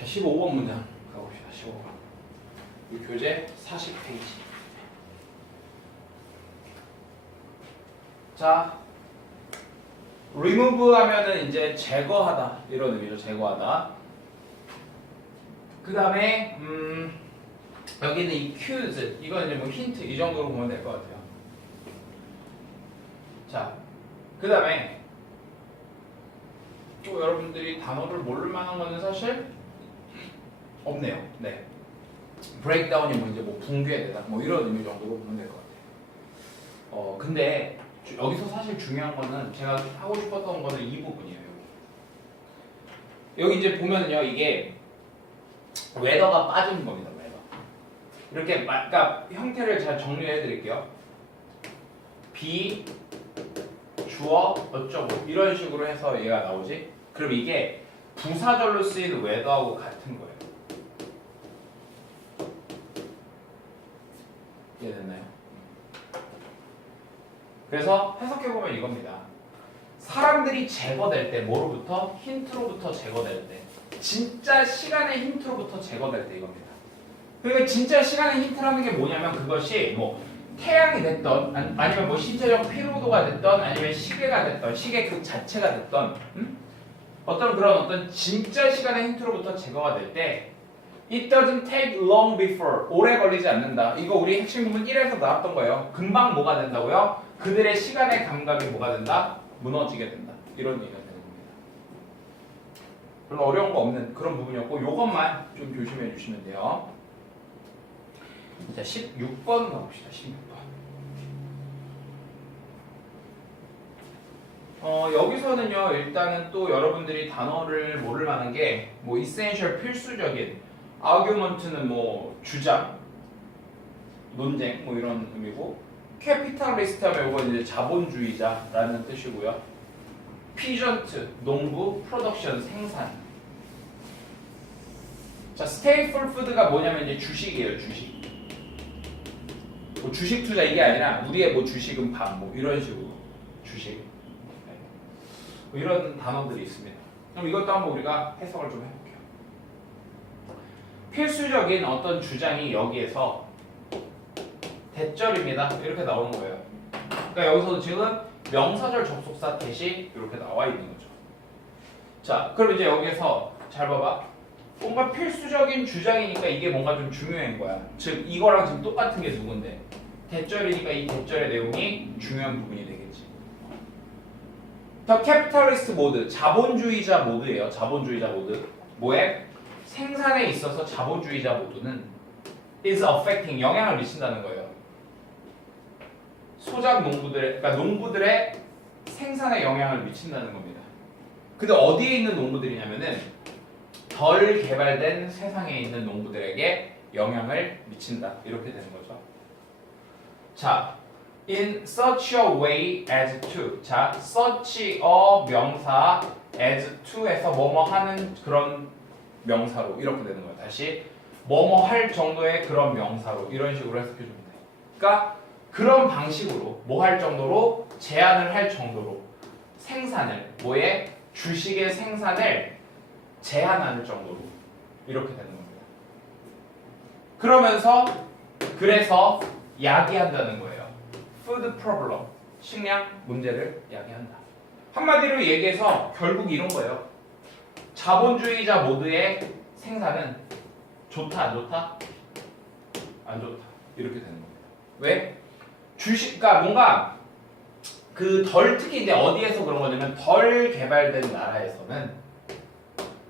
자, 15번 문장 가봅시다. 15번. 이 교재 40페이지. 자, remove 하면은 이제 제거하다 이런 의미죠. 제거하다. 그 다음에 여기는 이 cues 이건 이제 뭐 힌트 이 정도로 보면 될 것 같아요. 자, 그 다음에 또 여러분들이 단어를 모를 만한 거는 사실 없네요. 네. 브레이크다운이 뭐 이제 뭐 붕괴되다 뭐 이런 의미 정도로 보면 될 것 같아요. 근데 여기서 사실 중요한 거는 제가 하고 싶었던 거는 이 부분이에요. 여기 이제 보면은요, 이게 웨더가 빠진 겁니다. 웨더. 이렇게 그러니까 형태를 잘 정리해 드릴게요. be, 주어, 어쩌고 이런 식으로 해서 얘가 나오지. 그럼 이게 부사절로 쓰이는 웨더하고 같은 거예요. 이해됐나요? 그래서 해석해보면 이겁니다. 사람들이 제거될 때 뭐로부터? 힌트로부터 제거될 때. 진짜 시간의 힌트로부터 제거될 때 이겁니다. 그러니까 진짜 시간의 힌트라는 게 뭐냐면 그것이 뭐 태양이 됐던 아니면 뭐 신체적 피로도가 됐던 아니면 시계가 됐던 시계 그 자체가 됐던 어떤 그런 어떤 진짜 시간의 힌트로부터 제거가 될 때 It doesn't take long before 오래 걸리지 않는다. 이거 우리 핵심 부분 1에서 나왔던 거예요. 금방 뭐가 된다고요? 그들의 시간의 감각이 뭐가 된다? 무너지게 된다. 이런 얘기가 되는 겁니다. 별로 어려운 거 없는 그런 부분이었고 이것만 좀 조심해 주시면 돼요. 자, 16번 가봅시다. 16번. 여기서는요, 일단은 또 여러분들이 단어를 모를 만한 게 뭐 essential 필수적인 argument는 뭐 주장, 논쟁 뭐 이런 의미고 capitalist 하면 이건 이제 자본주의자라는 뜻이고요. peasant 농부, production 생산. 자, staple food가 뭐냐면 이제 주식이에요, 주식. 뭐 주식 투자 이게 아니라 우리의 뭐 주식은 밥 뭐 이런 식으로 주식. 네. 뭐 이런 단어들이 있습니다. 그럼 이것도 한번 우리가 해석을 좀 해볼게요. 필수적인 어떤 주장이 여기에서 대절입니다. 이렇게 나오는 거예요. 그러니까 여기서도 지금 명사절 접속사 대시 이렇게 나와 있는 거죠. 자, 그럼 이제 여기에서 잘 봐봐. 뭔가 필수적인 주장이니까 이게 뭔가 좀 중요한 거야. 즉 이거랑 지금 똑같은 게 누군데? 대절이니까 이 대절의 내용이 중요한 부분이 되겠지. The capitalist mode, 자본주의자 모드예요. 자본주의자 모드. 뭐에? 생산에 있어서 자본주의자 모드는 is affecting, 영향을 미친다는 거예요. 소작 농부들의, 그러니까 농부들의 생산에 영향을 미친다는 겁니다. 근데 어디에 있는 농부들이냐면은 덜 개발된 세상에 있는 농부들에게 영향을 미친다. 이렇게 되는 거죠. 자, in such a way as to. 자, such a 명사 as to에서 뭐뭐 하는 그런 명사로 이렇게 되는 거예요. 다시 뭐뭐 할 정도의 그런 명사로 이런 식으로 해석해 주면 돼요. 그러니까 그런 방식으로 뭐 할 정도로 제한을 할 정도로 생산을 뭐에 주식의 생산을 제한하는 정도로 이렇게 되는 겁니다. 그러면서 그래서 야기한다는 거예요. Food problem, 식량 문제를 야기한다. 한마디로 얘기해서 결국 이런 거예요. 자본주의자 모드의 생산은 좋다 안 좋다? 안 좋다. 이렇게 되는 겁니다. 왜? 주식가 뭔가 그 덜 특히 이제 어디에서 그런 거냐면 덜 개발된 나라에서는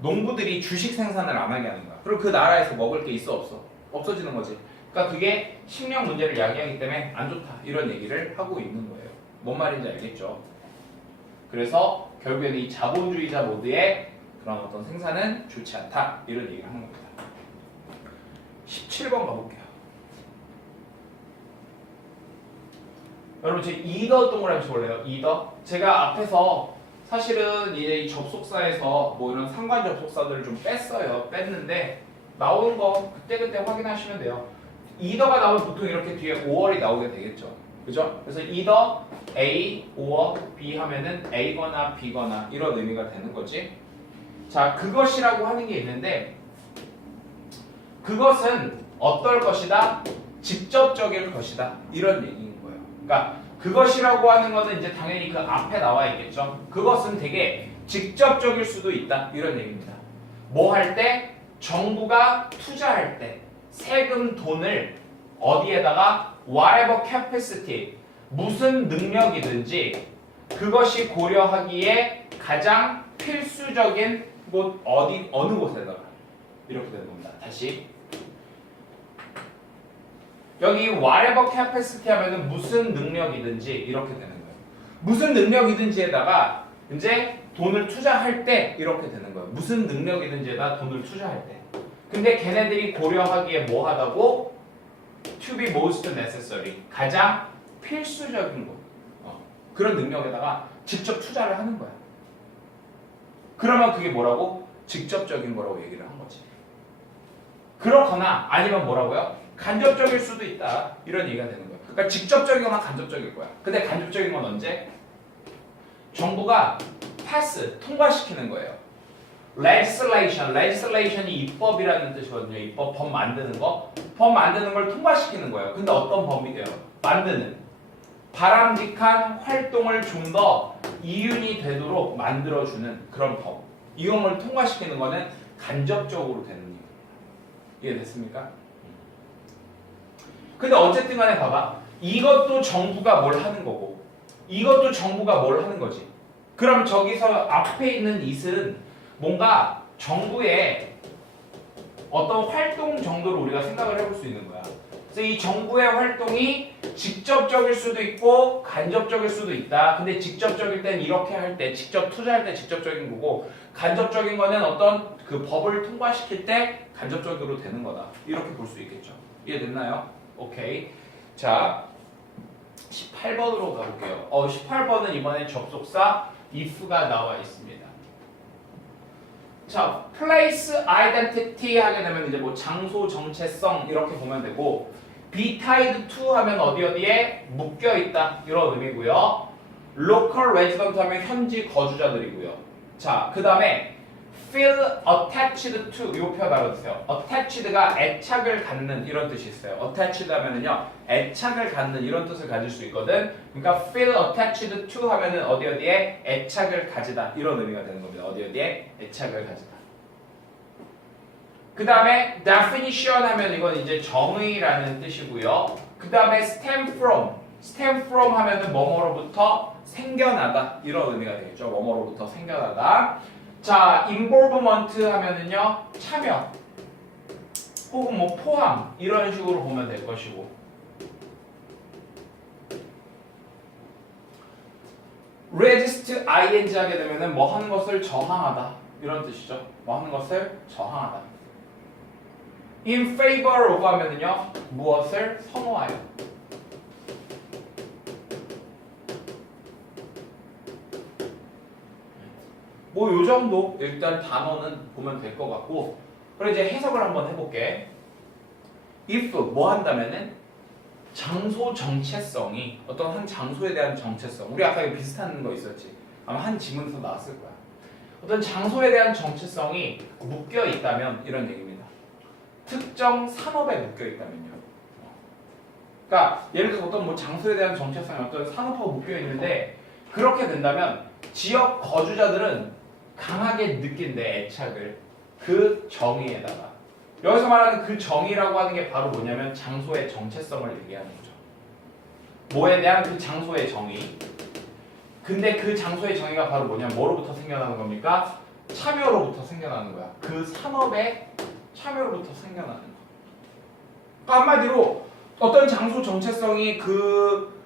농부들이 주식 생산을 안 하게 하는 거야. 그럼 그 나라에서 먹을 게 있어 없어? 없어지는 거지. 그러니까 그게 식량 문제를 야기하기 때문에 안 좋다. 이런 얘기를 하고 있는 거예요. 뭔 말인지 알겠죠? 그래서 결국에는 이 자본주의자 모드의 그런 어떤 생산은 좋지 않다. 이런 얘기를 하는 겁니다. 17번 가볼게요. 여러분 제 이더 동그라미 쳐볼래요? 이더? 제가 앞에서 사실은 이제 이 접속사에서 뭐 이런 상관 접속사들을 좀 뺐어요. 뺐는데 나오는 거 그때그때 확인하시면 돼요. 이더가 나오면 보통 이렇게 뒤에 5월이 나오게 되겠죠. 그죠? 그래서 이더 A, or B 하면은 A거나 B거나 이런 의미가 되는 거지. 자, 그것이라고 하는 게 있는데 그것은 어떨 것이다? 직접적일 것이다. 이런 얘기인 거예요. 그러니까 그것이라고 하는 거는 이제 당연히 그 앞에 나와 있겠죠. 그것은 되게 직접적일 수도 있다. 이런 얘기입니다. 뭐 할 때? 정부가 투자할 때 세금 돈을 어디에다가 whatever capacity 무슨 능력이든지 그것이 고려하기에 가장 필수적인 곳 어느 곳에다가 이렇게 되는 겁니다. 다시 여기 whatever capacity 하면은 무슨 능력이든지 이렇게 되는 거예요. 무슨 능력이든지에다가 이제 돈을 투자할 때 이렇게 되는 거예요. 무슨 능력이든지에다 돈을 투자할 때. 근데 걔네들이 고려하기에 뭐 하다고? To be most necessary. 가장 필수적인 것. 그런 능력에다가 직접 투자를 하는 거야. 그러면 그게 뭐라고? 직접적인 거라고 얘기를 한 거지. 그렇거나 아니면 뭐라고요? 간접적일 수도 있다. 이런 얘기가 되는 거야. 그러니까 직접적이거나 간접적일 거야. 근데 간접적인 건 언제? 정부가 패스, 통과시키는 거예요. legislation이 입법이라는 뜻이거든요. 입법, 법 만드는 거. 법 만드는 걸 통과시키는 거예요. 근데 어떤 법이에요? 만드는. 바람직한 활동을 좀 더 이윤이 되도록 만들어주는 그런 법. 이런 걸 통과시키는 거는 간접적으로 되는 일이에요. 이해됐습니까? 근데 어쨌든 간에 봐봐. 이것도 정부가 뭘 하는 거고 이것도 정부가 뭘 하는 거지. 그럼 저기서 앞에 있는 it은 뭔가 정부의 어떤 활동 정도로 우리가 생각을 해볼 수 있는 거야. 그래서 이 정부의 활동이 직접적일 수도 있고 간접적일 수도 있다. 근데 직접적일 땐 이렇게 할 때, 직접 투자할 때 직접적인 거고 간접적인 거는 어떤 그 법을 통과시킬 때 간접적으로 되는 거다. 이렇게 볼 수 있겠죠. 이해됐나요? 오케이. 자, 18번으로 가볼게요. 18번은 이번에 접속사 if가 나와 있습니다. 자, place identity 하게 되면 이제 뭐 장소 정체성 이렇게 보면 되고 be tied to 하면 어디에 묶여 있다 이런 의미고요. local resident 하면 현지 거주자들이고요. 자, 그 다음에 feel attached to 이 표현 알아두세요. attached가 애착을 갖는 이런 뜻이 있어요. attached 하면은요 애착을 갖는 이런 뜻을 가질 수 있거든. 그러니까 feel attached to 하면은 어디에 애착을 가지다 이런 의미가 되는 겁니다. 어디에 애착을 가지다. 그 다음에 definition 하면 이건 이제 정의라는 뜻이고요. 그 다음에 stem from 하면은 뭐뭐로부터 생겨나다 이런 의미가 되겠죠. 뭐뭐로부터 생겨나다. 자, involvement 하면은요 참여 혹은 뭐 포함 이런 식으로 보면 될 것이고 resist ing 하게 되면은 뭐 하는 것을 저항하다 이런 뜻이죠. 뭐 하는 것을 저항하다. in favor of 하면은요 무엇을 선호하여. 뭐 요 정도 일단 단어는 보면 될 것 같고 그럼 이제 해석을 한번 해볼게. if 뭐 한다면은 장소 정체성이 어떤 한 장소에 대한 정체성 우리 아까 이거 비슷한 거 있었지 아마 한 지문에서 나왔을 거야. 어떤 장소에 대한 정체성이 묶여 있다면 이런 얘기입니다. 특정 산업에 묶여 있다면요. 그러니까 예를 들어서 어떤 뭐 장소에 대한 정체성이 어떤 산업하고 묶여 있는데 그렇게 된다면 지역 거주자들은 강하게 느낀대 애착을 그 정의에다가. 여기서 말하는 그 정의라고 하는 게 바로 뭐냐면 장소의 정체성을 얘기하는 거죠. 뭐에 대한 그 장소의 정의. 근데 그 장소의 정의가 바로 뭐냐? 뭐로부터 생겨나는 겁니까? 참여로부터 생겨나는 거야. 그 산업의 참여로부터 생겨나는 거. 그러니까 한마디로 어떤 장소 정체성이 그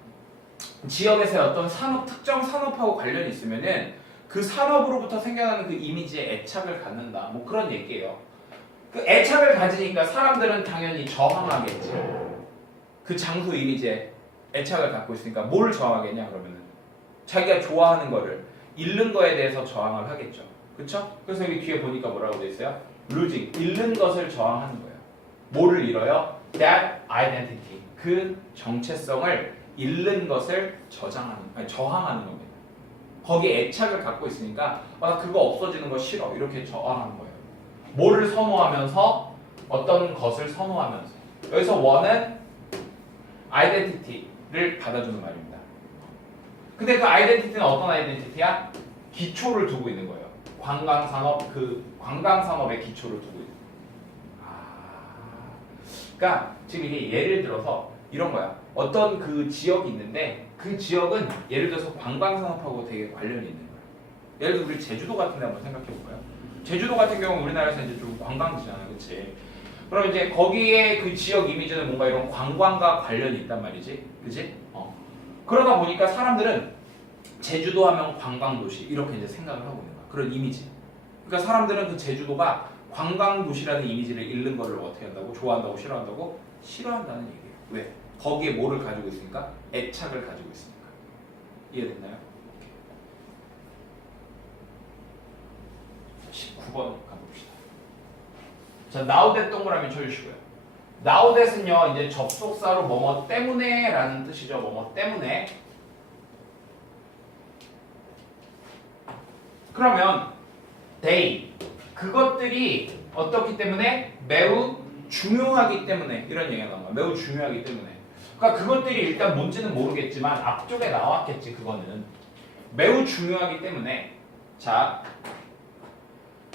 지역에서의 어떤 산업 특정 산업하고 관련이 있으면은 그 산업으로부터 생겨나는 그 이미지에 애착을 갖는다. 뭐 그런 얘기예요. 그 애착을 가지니까 사람들은 당연히 저항하겠지. 그 장소 이미지에 애착을 갖고 있으니까 뭘 저항하겠냐 그러면은 자기가 좋아하는 거를 잃는 거에 대해서 저항을 하겠죠. 그렇죠? 그래서 여기 뒤에 보니까 뭐라고 돼 있어요? losing, 잃는 것을 저항하는 거예요. 뭐를 잃어요? that identity, 그 정체성을 잃는 것을 저항하는 겁니다. 거기에 애착을 갖고 있으니까 나 그거 없어지는 거 싫어 이렇게 저항하는 거예요. 뭐를 선호하면서 어떤 것을 선호하면서. 여기서 원은 아이덴티티를 받아주는 말입니다. 근데 그 아이덴티티는 어떤 아이덴티티야? 기초를 두고 있는 거예요. 관광산업, 그 관광산업의 기초를 두고 있는 거예요. 그러니까 지금 이게 예를 들어서 이런 거야. 어떤 그 지역이 있는데 그 지역은 예를 들어서 관광산업하고 되게 관련이 있는 거야. 예를 들어 우리 제주도 같은 데 한번 생각해 볼까요? 제주도 같은 경우는 우리나라에서 이제 좀 관광지잖아요. 그치? 그럼 이제 거기에 그 지역 이미지는 뭔가 이런 관광과 관련이 있단 말이지. 그치? 그러다 보니까 사람들은 제주도 하면 관광도시 이렇게 이제 생각을 하고 있는 거야. 그런 이미지. 그러니까 사람들은 그 제주도가 관광도시라는 이미지를 잃는 거를 어떻게 한다고? 좋아한다고? 싫어한다고? 싫어한다는 얘기예요. 왜? 거기에 뭐를 가지고 있으니까? 애착을 가지고 있으니까. 이해됐나요? 19번 가봅시다. 자, now that 동그라미 쳐주시고요. now that은요, 이제 접속사로 뭐뭐 때문에 라는 뜻이죠. 뭐뭐 때문에. 그러면 they, 그것들이 어떻기 때문에? 매우 중요하기 때문에 이런 얘기가 나온 거야. 매우 중요하기 때문에. 그러니까 그것들이 일단 뭔지는 모르겠지만 앞쪽에 나왔겠지. 그거는 매우 중요하기 때문에. 자,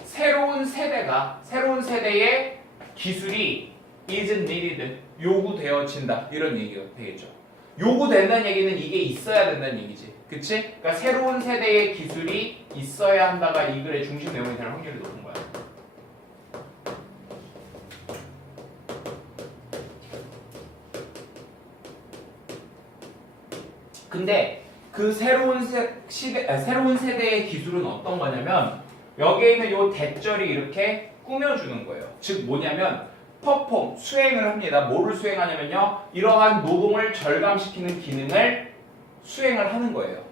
새로운 세대의 기술이 is needed, 요구되어진다 이런 얘기가 되겠죠. 요구된다는 얘기는 이게 있어야 된다는 얘기지. 그치? 그러니까 새로운 세대의 기술이 있어야 한다가 이 글의 중심 내용이 될 확률이 높은 거야. 근데 그 새로운 세대의 기술은 어떤 거냐면 여기에 있는 요 대절이 이렇게 꾸며주는 거예요. 즉 뭐냐면 perform, 수행을 합니다. 뭐를 수행하냐면요. 이러한 노동을 절감시키는 기능을 수행을 하는 거예요.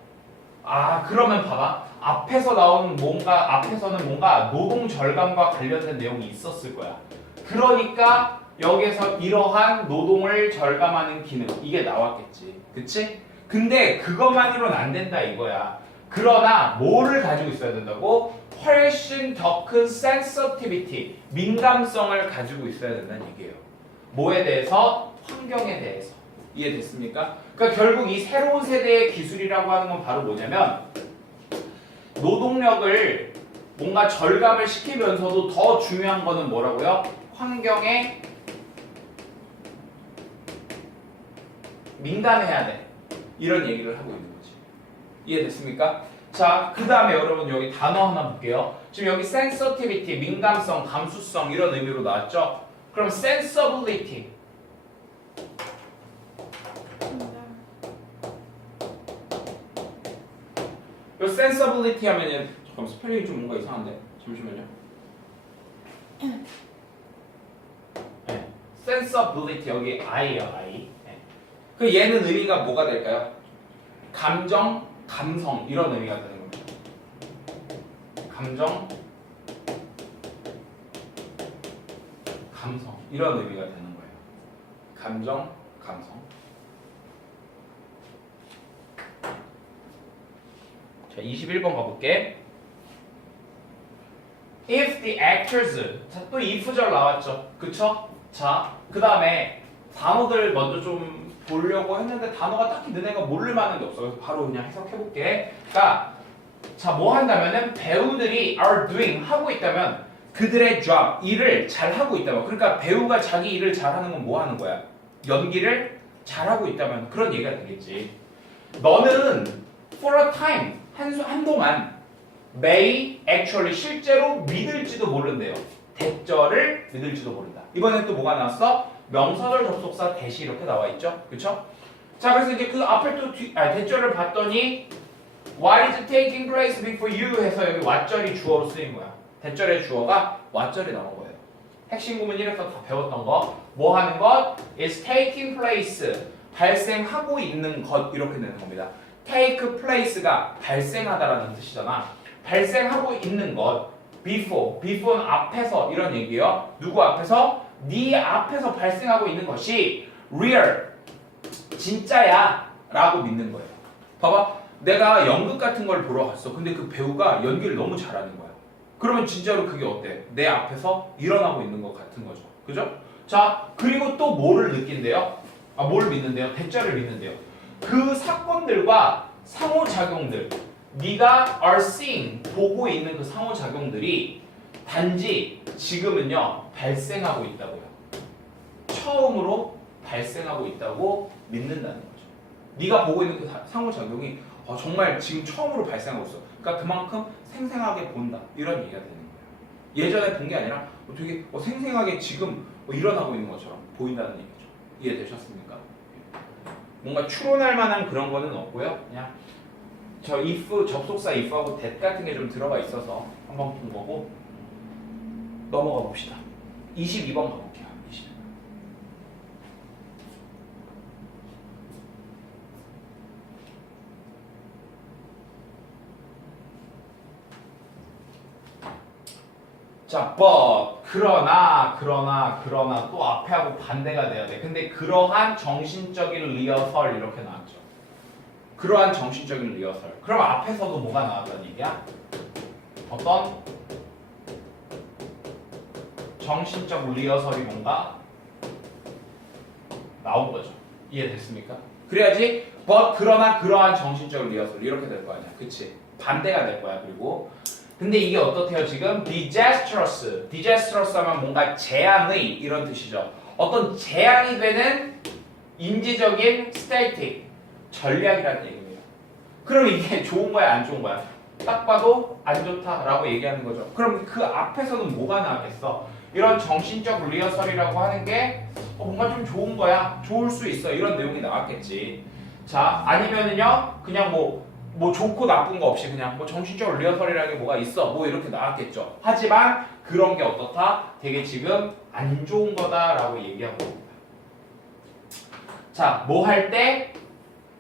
그러면 봐봐. 앞에서는 뭔가 노동 절감과 관련된 내용이 있었을 거야. 그러니까 여기서 이러한 노동을 절감하는 기능, 이게 나왔겠지. 그치? 근데 그것만으로는 안 된다 이거야. 그러나 뭐를 가지고 있어야 된다고? 훨씬 더 큰 sensitivity, 민감성을 가지고 있어야 된다는 얘기예요. 뭐에 대해서? 환경에 대해서. 이해됐습니까? 그러니까 결국 이 새로운 세대의 기술이라고 하는 건 바로 뭐냐면 노동력을 뭔가 절감을 시키면서도 더 중요한 거는 뭐라고요? 환경에 민감해야 돼. 이런 얘기를 하고 있는 거지. 이해됐습니까? 자, 그 다음에 여러분 여기 단어 하나 볼게요. 지금 여기 sensitivity, 민감성, 감수성 이런 의미로 나왔죠? 그럼 sensibility. 이 sensibility 하면은 잠깐 스펠링이 좀 뭔가 이상한데 잠시만요. 네. sensibility 여기 I예요, I. 네. 그 얘는 의미가 뭐가 될까요? 감정, 감성 이런 의미가 되는 겁니다. 감정, 감성 이런 의미가 되는 거예요. 감정, 감성. 자, 21번 가볼게. If the actors, 자, 또 if절 나왔죠, 그쵸? 자, 그 다음에 단어들 먼저 좀 보려고 했는데 단어가 딱히 너네가 모를 만한 게 없어. 그래서 바로 그냥 해석해볼게. 그러니까 자, 뭐 한다면은 배우들이 are doing, 하고 있다면 그들의 job, 일을 잘 하고 있다면, 그러니까 배우가 자기 일을 잘하는 건 뭐 하는 거야? 연기를 잘하고 있다면 그런 얘기가 되겠지. 너는 for a time, 한동안 may actually, 실제로 믿을지도 모른대요. 대절을 믿을지도 모른다. 이번엔 또 뭐가 나왔어? 명사절 접속사 대시 이렇게 나와 있죠. 그쵸? 자, 그래서 이제 그 앞에 또 대절을 봤더니 What is taking place before you 해서 여기 what절이 주어로 쓰인 거야. 대절의 주어가 what절이 나온 거예요. 핵심 구문 1에서 다 배웠던 거. 뭐 하는 것? is taking place, 발생하고 있는 것 이렇게 되는 겁니다. take place가 발생하다라는 뜻이잖아. 발생하고 있는 것. before는 앞에서 이런 얘기예요. 누구 앞에서? 네 앞에서 발생하고 있는 것이 real, 진짜야 라고 믿는 거예요. 봐봐, 내가 연극 같은 걸 보러 갔어. 근데 그 배우가 연기를 너무 잘하는 거야. 그러면 진짜로 그게 어때? 내 앞에서 일어나고 있는 것 같은 거죠. 그죠? 자, 그리고 또 뭐를 느낀대요? 뭘 믿는데요? 대자를 믿는데요. 그 사건들과 상호작용들, 네가 are seeing, 보고 있는 그 상호작용들이 단지 지금은요 발생하고 있다고요. 처음으로 발생하고 있다고 믿는다는 거죠. 네가 보고 있는 그 상호작용이 정말 지금 처음으로 발생하고 있어. 그러니까 그만큼 생생하게 본다. 이런 얘기가 되는 거예요. 예전에 본 게 아니라 되게 생생하게 지금 일어나고 있는 것처럼 보인다는 얘기죠. 이해되셨습니까? 뭔가 추론할 만한 그런 거는 없고요. 그냥 저 if, 접속사 if하고 that 같은 게 좀 들어가 있어서 한번 본 거고 넘어가 봅시다. 22번 가볼게요. 22번. 자, but 그러나 또 앞에하고 반대가 돼야 돼. 근데 그러한 정신적인 리허설 이렇게 나왔죠. 그러한 정신적인 리허설. 그럼 앞에서도 뭐가 나왔다는 얘기야? 어떤 정신적 리허설이 뭔가 나온 거죠. 이해됐습니까? 그래야지 but 그러나 그러한 정신적 리허설 이렇게 될 거 아니야. 그치? 반대가 될 거야. 그리고 근데 이게 어떻대요 지금? disastrous 하면 뭔가 재앙의 이런 뜻이죠. 어떤 재앙이 되는 인지적인 static 전략이라는 얘기입니다. 그럼 이게 좋은 거야 안 좋은 거야? 딱 봐도 안 좋다라고 얘기하는 거죠. 그럼 그 앞에서는 뭐가 나왔겠어? 이런 정신적 리허설이라고 하는 게 뭔가 좀 좋은 거야. 좋을 수 있어. 이런 내용이 나왔겠지. 자, 아니면은요 그냥 뭐 좋고 나쁜 거 없이 그냥 정신적 리허설이라는 게 뭐가 있어 뭐 이렇게 나왔겠죠. 하지만 그런 게 어떻다? 되게 지금 안 좋은 거다라고 얘기하고 있습니다. 자, 뭐 할 때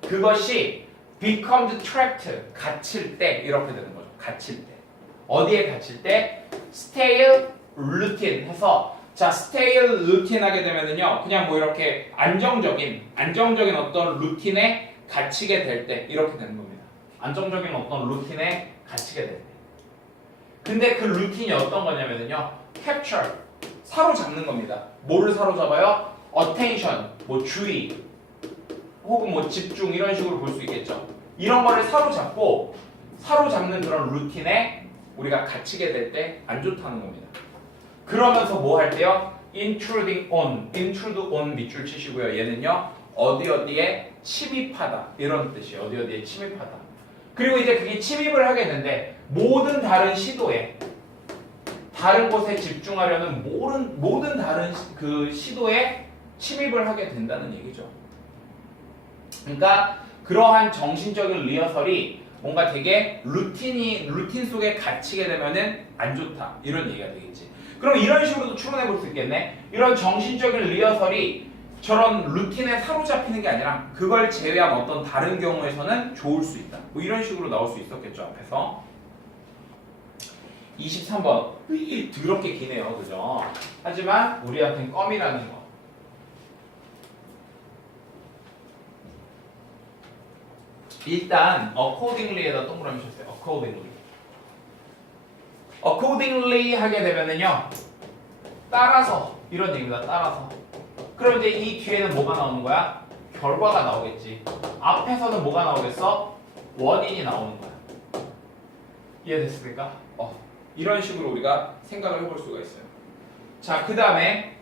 그것이 becomes trapped 갇힐 때 이렇게 되는 거죠. 갇힐 때 어디에 갇힐 때? stale routine 해서 자 stale routine 하게 되면은요 그냥 뭐 이렇게 안정적인 어떤 루틴에 갇히게 될 때 이렇게 되는 겁니다. 안정적인 어떤 루틴에 갇히게 될 때. 근데 그 루틴이 어떤 거냐면요. capture, 사로잡는 겁니다. 뭐를 사로잡아요? attention, 뭐 주의, 혹은 뭐 집중 이런 식으로 볼 수 있겠죠. 이런 거를 사로잡는 그런 루틴에 우리가 갇히게 될 때 안 좋다는 겁니다. 그러면서 뭐 할 때요? intrude on 밑줄 치시고요. 얘는요. 어디에 침입하다 이런 뜻이에요. 어디에 침입하다. 그리고 이제 그게 침입을 하게 되는데 모든 다른 시도에 다른 곳에 집중하려는 모든 다른 그 시도에 침입을 하게 된다는 얘기죠. 그러니까 그러한 정신적인 리허설이 뭔가 되게 루틴 속에 갇히게 되면은 안 좋다 이런 얘기가 되겠지. 그럼 이런 식으로도 추론해 볼 수 있겠네. 이런 정신적인 리허설이 저런 루틴에 사로잡히는 게 아니라 그걸 제외한 어떤 다른 경우에서는 좋을 수 있다. 뭐 이런 식으로 나올 수 있었겠죠 앞에서. 23번 더럽게 기네요, 그죠? 하지만 우리한테는 껌이라는 거. 일단 accordingly에다 동그라미 쳤어요. accordingly 하게 되면은요 따라서 이런 얘기입니다. 따라서. 그럼 이제 이 뒤에는 뭐가 나오는 거야? 결과가 나오겠지. 앞에서는 뭐가 나오겠어? 원인이 나오는 거야. 이해됐습니까? 이런 식으로 우리가 생각을 해볼 수가 있어요. 자, 그 다음에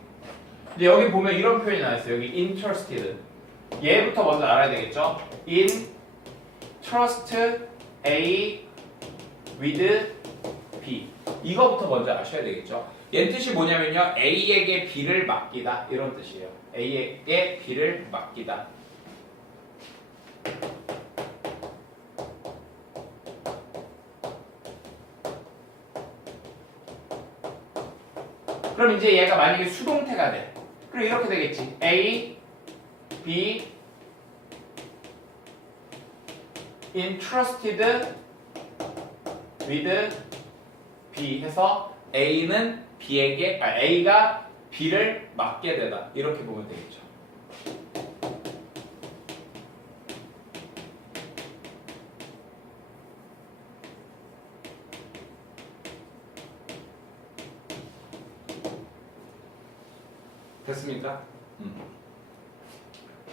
이제 여기 보면 이런 표현이 나와 있어요. 여기 interested. 얘부터 먼저 알아야 되겠죠? trust A with B. 이거부터 먼저 아셔야 되겠죠? 얘 뜻이 뭐냐면요. A에게 B를 맡기다. 이런 뜻이에요. A에게 B를 맡기다. 그럼 이제 얘가 만약에 수동태가 돼. 그럼 이렇게 되겠지. A, B, entrusted with B 해서 A는 A가 B를 맡게 되다. 이렇게 보면 되겠죠. 됐습니까?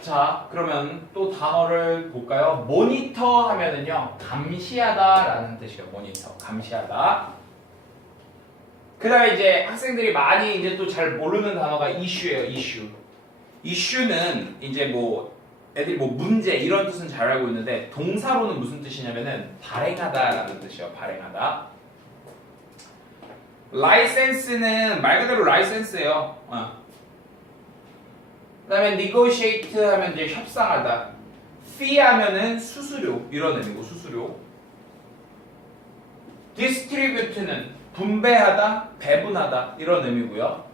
자, 그러면 또 단어를 볼까요? 모니터 하면은요, 감시하다라는 뜻이에요. 모니터, 감시하다. 그 다음에 이제 학생들이 많이 이제 또 잘 모르는 단어가 이슈예요. 이슈. 이슈는 이제 뭐 애들이 뭐 문제 이런 뜻은 잘 알고 있는데 동사로는 무슨 뜻이냐면은 발행하다라는 뜻이에요. 발행하다. 라이센스는 말 그대로 라이센스예요. 그다음에 negotiate 하면 이제 협상하다. fee 하면은 수수료 이런 의미고 수수료. distribute는 분배하다, 배분하다 이런 의미고요.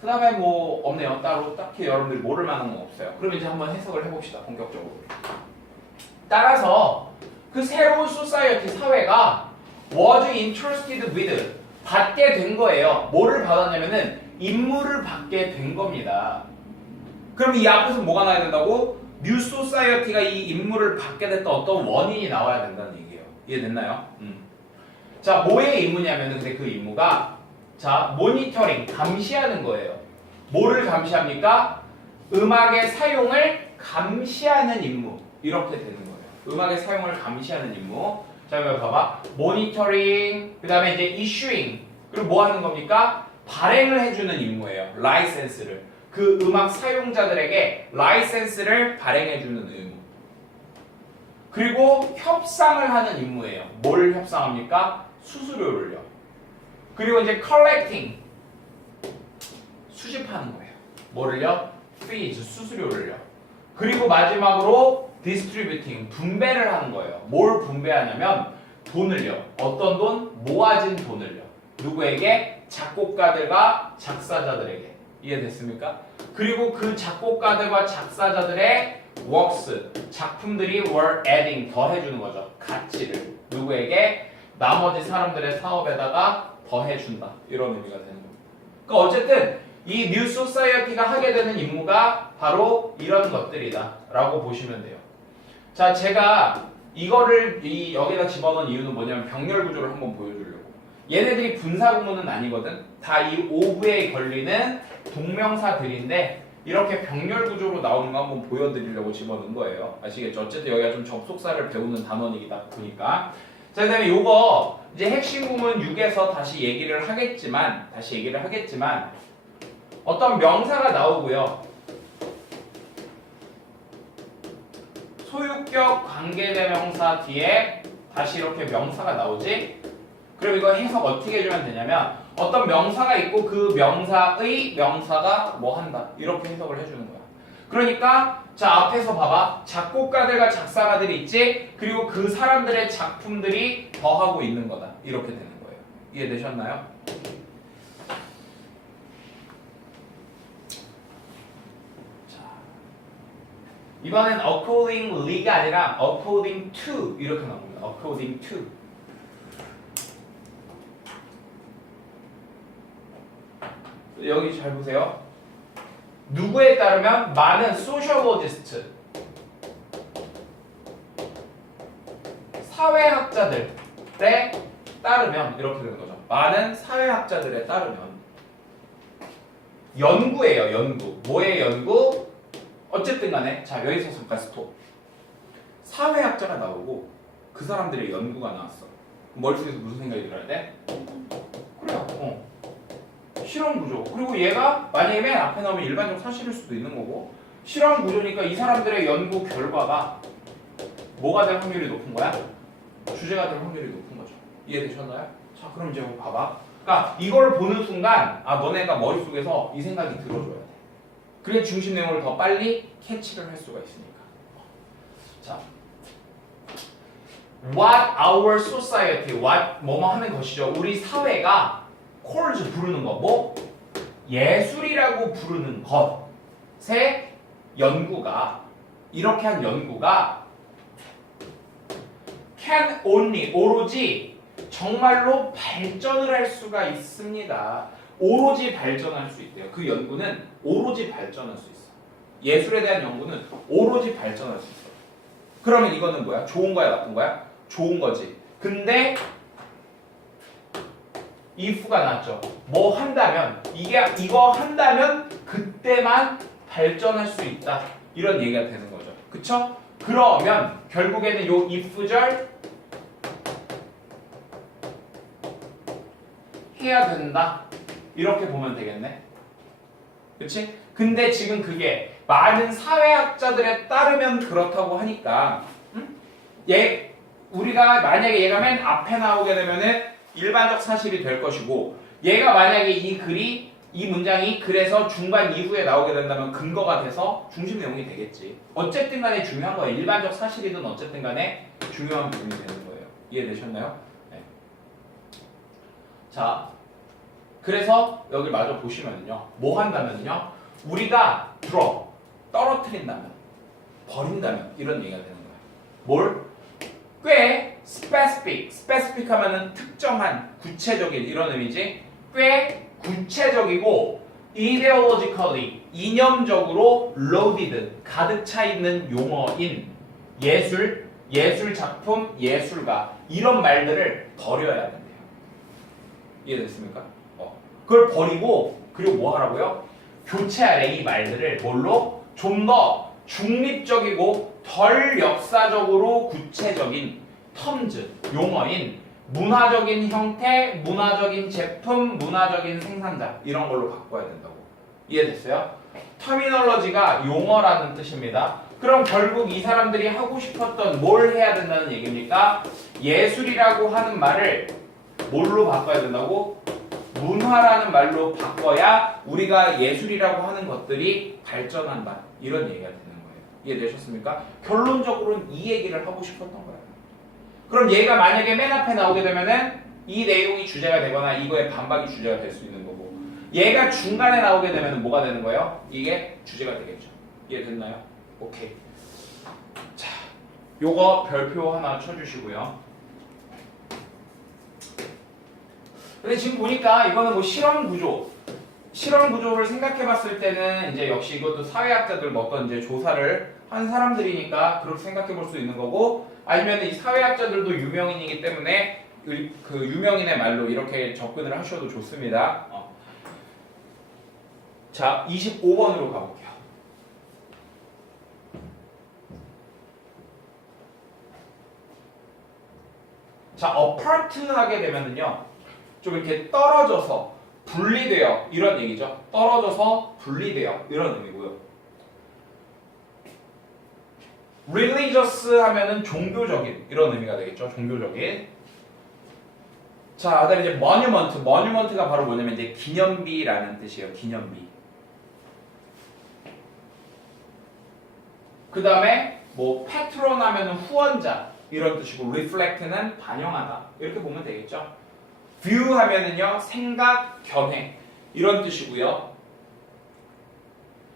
그 다음에 뭐 없네요. 따로 딱히 여러분들이 모를 만한 건 없어요. 그럼 이제 한번 해석을 해봅시다. 본격적으로. 따라서 그 새로운 소사이어티 사회가 was interested with 받게 된 거예요. 뭐를 받았냐면은 임무를 받게 된 겁니다. 그럼 이 앞에서 뭐가 나야 된다고? 뉴 소사이어티가 이 임무를 받게 됐던 어떤 원인이 나와야 된다는 얘기예요. 이해됐나요? 자, 뭐의 임무냐면은 근데 그 임무가 자, 모니터링, 감시하는 거예요. 뭐를 감시합니까? 음악의 사용을 감시하는 임무. 이렇게 되는 거예요. 음악의 사용을 감시하는 임무. 자, 여기 봐봐. 모니터링, 그 다음에 이제 이슈잉. 그리고 뭐 하는 겁니까? 발행을 해주는 임무예요. 라이센스를. 그 음악 사용자들에게 라이센스를 발행해주는 의무. 그리고 협상을 하는 임무예요. 뭘 협상합니까? 수수료를요. 그리고 이제 collecting 수집하는 거예요. 뭐를요? fees 수수료를요. 그리고 마지막으로 distributing 분배를 하는 거예요. 뭘 분배하냐면 돈을요. 어떤 돈? 모아진 돈을요. 누구에게? 작곡가들과 작사자들에게. 이해됐습니까? 그리고 그 작곡가들과 작사자들의 works 작품들이 were adding 더해주는 거죠. 가치를 누구에게? 나머지 사람들의 사업에다가 더해준다. 이런 의미가 되는 겁니다. 그러니까 어쨌든 이 뉴 소사이어티가 하게 되는 임무가 바로 이런 것들이다 라고 보시면 돼요. 자, 제가 이거를 여기다 집어넣은 이유는 뭐냐면 병렬 구조를 한번 보여주려고. 얘네들이 분사 구문은 아니거든. 다 이 오브에 걸리는 동명사들인데 이렇게 병렬 구조로 나오는 거 한번 보여드리려고 집어넣은 거예요. 아시겠죠? 어쨌든 여기가 좀 접속사를 배우는 단원이다 보니까. 자, 그다음에 요거 이제 핵심 구문 6에서 다시 얘기를 하겠지만 어떤 명사가 나오고요. 소유격 관계대명사 뒤에 다시 이렇게 명사가 나오지? 그럼 이거 해석 어떻게 해주면 되냐면 어떤 명사가 있고 그 명사의 명사가 뭐 한다. 이렇게 해석을 해주는 거야. 그러니까 자, 앞에서 봐봐. 작곡가들과 작사가들이 있지? 그리고 그 사람들의 작품들이 더하고 있는 거다. 이렇게 되는 거예요. 이해되셨나요? 자, 이번엔 accordingly가 아니라 according to 이렇게 나옵니다. according to. 여기 잘 보세요. 누구에 따르면 많은 소셜로지스트 사회학자들에 따르면 이렇게 되는 거죠. 많은 사회학자들에 따르면 연구예요. 연구. 뭐의 연구? 어쨌든 간에 자, 여기서 잠깐 스톱. 사회학자가 나오고 그 사람들의 연구가 나왔어. 머릿속에서 무슨 생각이 들어야 돼? 그래요. 실험 구조. 그리고 얘가 만약에 맨 앞에 나오면 일반적 사실일 수도 있는 거고 실험 구조니까 이 사람들의 연구 결과가 뭐가 될 확률이 높은 거야? 주제가 될 확률이 높은 거죠. 이해되셨나요? 자, 그럼 이제 봐봐. 그러니까 이걸 보는 순간 아, 너네가 머릿속에서 이 생각이 들어줘야 돼. 그래 중심 내용을 더 빨리 캐치를 할 수가 있으니까. 자, what our society, what 뭐뭐 하는 것이죠. 우리 사회가 calls 부르는 거, 뭐 예술이라고 부르는 것의 연구가 이렇게 한 연구가 can only 오로지 정말로 발전을 할 수가 있습니다. 오로지 발전할 수 있대요. 그 연구는 오로지 발전할 수 있어. 예술에 대한 연구는 오로지 발전할 수 있어. 그러면 이거는 뭐야? 좋은 거야, 나쁜 거야? 좋은 거지. 근데 if가 나왔죠. 뭐 한다면 이거 한다면 그때만 발전할 수 있다. 이런 얘기가 되는 거죠. 그쵸? 그러면 결국에는 요 if절 해야 된다. 이렇게 보면 되겠네. 그치? 근데 지금 그게 많은 사회학자들에 따르면 그렇다고 하니까 우리가 만약에 얘가 맨 앞에 나오게 되면은 일반적 사실이 될 것이고 얘가 만약에 이 문장이 그래서 중반 이후에 나오게 된다면 근거가 돼서 중심 내용이 되겠지. 어쨌든 간에 중요한 거예요. 일반적 사실이든 어쨌든 간에 중요한 부분이 되는 거예요. 이해되셨나요? 네. 자, 그래서 여기 마저 보시면요. 뭐 한다면요. 우리가 떨어뜨린다면, 버린다면 이런 얘기가 되는 거예요. 뭘? 꽤 specific 하면은 특정한, 구체적인 이런 의미지. 꽤 구체적이고 ideologically, 이념적으로 loaded, 가득 차 있는 용어인 예술 작품, 예술가 이런 말들을 버려야 된대요. 이해됐습니까? 그걸 버리고 그리고 뭐 하라고요? 교체하래. 이 말들을 뭘로? 좀 더 중립적이고 덜 역사적으로 구체적인 텀즈, 용어인 문화적인 형태, 문화적인 제품, 문화적인 생산자 이런 걸로 바꿔야 된다고. 이해됐어요? 터미널러지가 용어라는 뜻입니다. 그럼 결국 이 사람들이 하고 싶었던 뭘 해야 된다는 얘기입니까? 예술이라고 하는 말을 뭘로 바꿔야 된다고? 문화라는 말로 바꿔야 우리가 예술이라고 하는 것들이 발전한다. 이런 얘기가 되는 거예요. 이해되셨습니까? 결론적으로는 이 얘기를 하고 싶었던 거예요. 그럼 얘가 만약에 맨 앞에 나오게 되면은 이 내용이 주제가 되거나 이거의 반박이 주제가 될 수 있는 거고 얘가 중간에 나오게 되면은 뭐가 되는 거예요? 이게 주제가 되겠죠. 이해됐나요? 오케이. 자, 요거 별표 하나 쳐주시고요. 근데 지금 보니까 이거는 뭐 실험 구조를 생각해 봤을 때는 이제 역시 이것도 사회학자들 뭐 어떤 이제 조사를 한 사람들이니까 그렇게 생각해 볼 수 있는 거고 아니면 이 사회학자들도 유명인이기 때문에 그 유명인의 말로 이렇게 접근을 하셔도 좋습니다. 자, 25번으로 가볼게요. 자, apart 하게 되면은요. 좀 이렇게 떨어져서 분리되어 이런 얘기죠. 떨어져서 분리되어 이런 의미고요. religious 하면은 종교적인 이런 의미가 되겠죠. 종교적인. 자, 그다음에 이제 monument가 바로 뭐냐면 이제 기념비라는 뜻이에요. 기념비. 그다음에 뭐 patron 하면은 후원자 이런 뜻이고 reflect는 반영하다 이렇게 보면 되겠죠. view 하면은요 생각, 견해 이런 뜻이고요.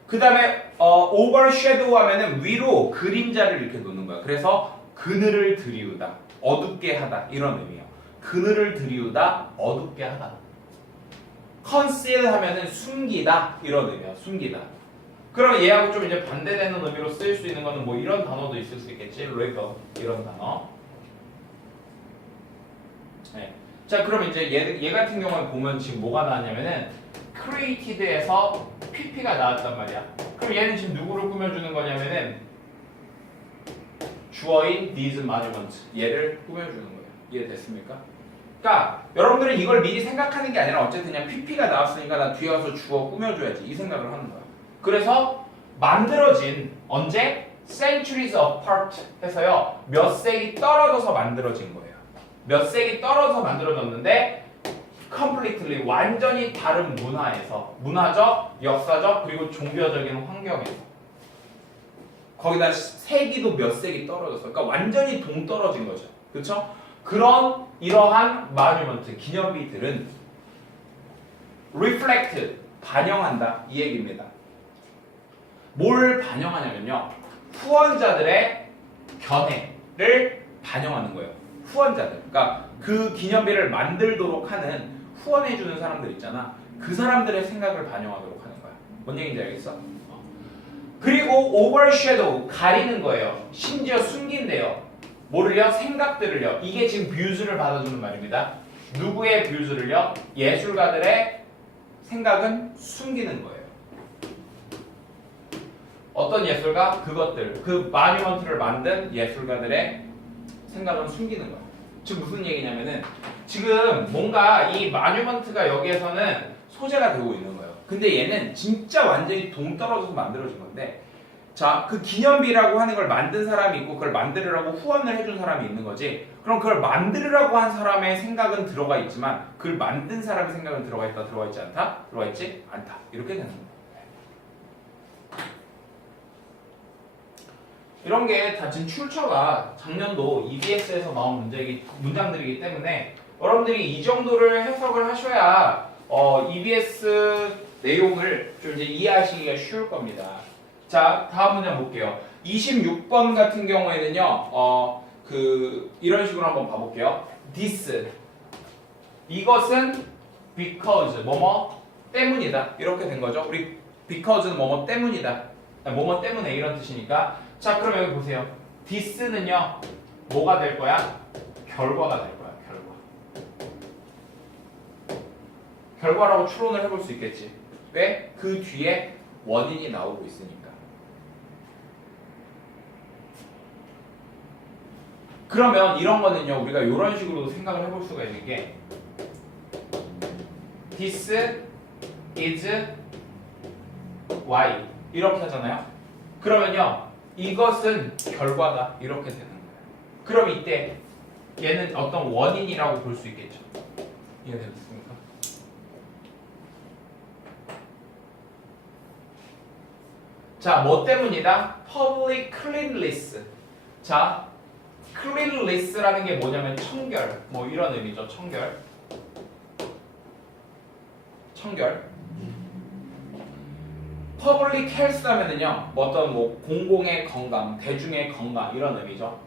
그 다음에 overshadow 하면은 위로 그림자를 이렇게 놓는 거야. 그래서 그늘을 드리우다, 어둡게 하다 이런 의미예요. 그늘을 드리우다, 어둡게 하다. conceal 하면은 숨기다 이런 의미야. 숨기다. 그럼 얘하고 좀 이제 반대되는 의미로 쓰일 수 있는 거는 뭐 이런 단어도 있을 수 있겠지. regal 이런 단어. 네. 자, 그럼 이제 얘 같은 경우는 보면 지금 뭐가 나왔냐면은 created에서 pp가 나왔단 말이야. 그럼 얘는 지금 누구를 꾸며주는 거냐면은 주어인 these monument 얘를 꾸며주는 거예요. 이해됐습니까? 그러니까 여러분들은 이걸 미리 생각하는 게 아니라 어쨌든 그냥 pp가 나왔으니까 나 뒤에 와서 주어 꾸며줘야지 이 생각을 하는 거야. 그래서 만들어진 언제? centuries apart 해서요 몇 세기 떨어져서 만들어진 거예요. 몇 세기 떨어져서 만들어졌는데 completely 완전히 다른 문화에서 문화적, 역사적 그리고 종교적인 환경에서 거기다 세기도 몇 세기 떨어졌어. 그러니까 완전히 동떨어진 거죠. 그렇죠? 그런 이러한 monument 기념비들은 reflect 반영한다 이 얘기입니다. 뭘 반영하냐면요 후원자들의 견해를 반영하는 거예요. 후원자들. 그러니까 그 기념비를 만들도록 하는 후원해주는 사람들 있잖아. 그 사람들의 생각을 반영하도록 하는 거야. 뭔 얘기인지 알겠어? 그리고 overshadow 가리는 거예요. 심지어 숨긴대요. 뭐를요? 생각들을요. 이게 지금 views를 받아주는 말입니다. 누구의 뷰즈를요? 예술가들의 생각은 숨기는 거예요. 어떤 예술가? 그것들, 그 마뉴먼트를 만든 예술가들의 생각은 숨기는 거예요. 지금 무슨 얘기냐면은 지금 뭔가 이 마뉴먼트가 여기에서는 소재가 되고 있는 거예요. 근데 얘는 진짜 완전히 동떨어져서 만들어진 건데, 자, 그 기념비라고 하는 걸 만든 사람이 있고 그걸 만들으라고 후원을 해준 사람이 있는 거지. 그럼 그걸 만들으라고 한 사람의 생각은 들어가 있지만 그걸 만든 사람의 생각은 들어가 있다, 들어가 있지 않다? 들어가 있지 않다. 이렇게 되는 거예요. 이런 게 다 지금 출처가 작년도 EBS에서 나온 문장들이기 때문에 여러분들이 이 정도를 해석을 하셔야 EBS 내용을 좀 이제 이해하시기가 쉬울 겁니다. 자, 다음 문장 볼게요. 26번 같은 경우에는요, 이런 식으로 한번 봐볼게요. This. 이것은 because, 뭐뭐 때문이다. 이렇게 된 거죠. 우리 because는 뭐뭐 때문이다. 뭐뭐 때문에 이런 뜻이니까. 자, 그럼 여기 보세요. this는요, 뭐가 될 거야? 결과가 될 거야, 결과라고 추론을 해볼 수 있겠지. 왜? 그 뒤에 원인이 나오고 있으니까. 그러면 이런 거는요, 우리가 이런 식으로 생각을 해볼 수가 있는 게 this is y 이렇게 하잖아요. 그러면요, 이것은 결과다 이렇게 되는 거예요. 그럼 이때 얘는 어떤 원인이라고 볼 수 있겠죠. 이해되셨습니까? 자, 뭐 때문이다? Public cleanliness. 자, cleanliness라는 게 뭐냐면 청결, 뭐 이런 의미죠. 청결. Public health 하면은요, 어떤 뭐 공공의 건강, 대중의 건강 이런 의미죠.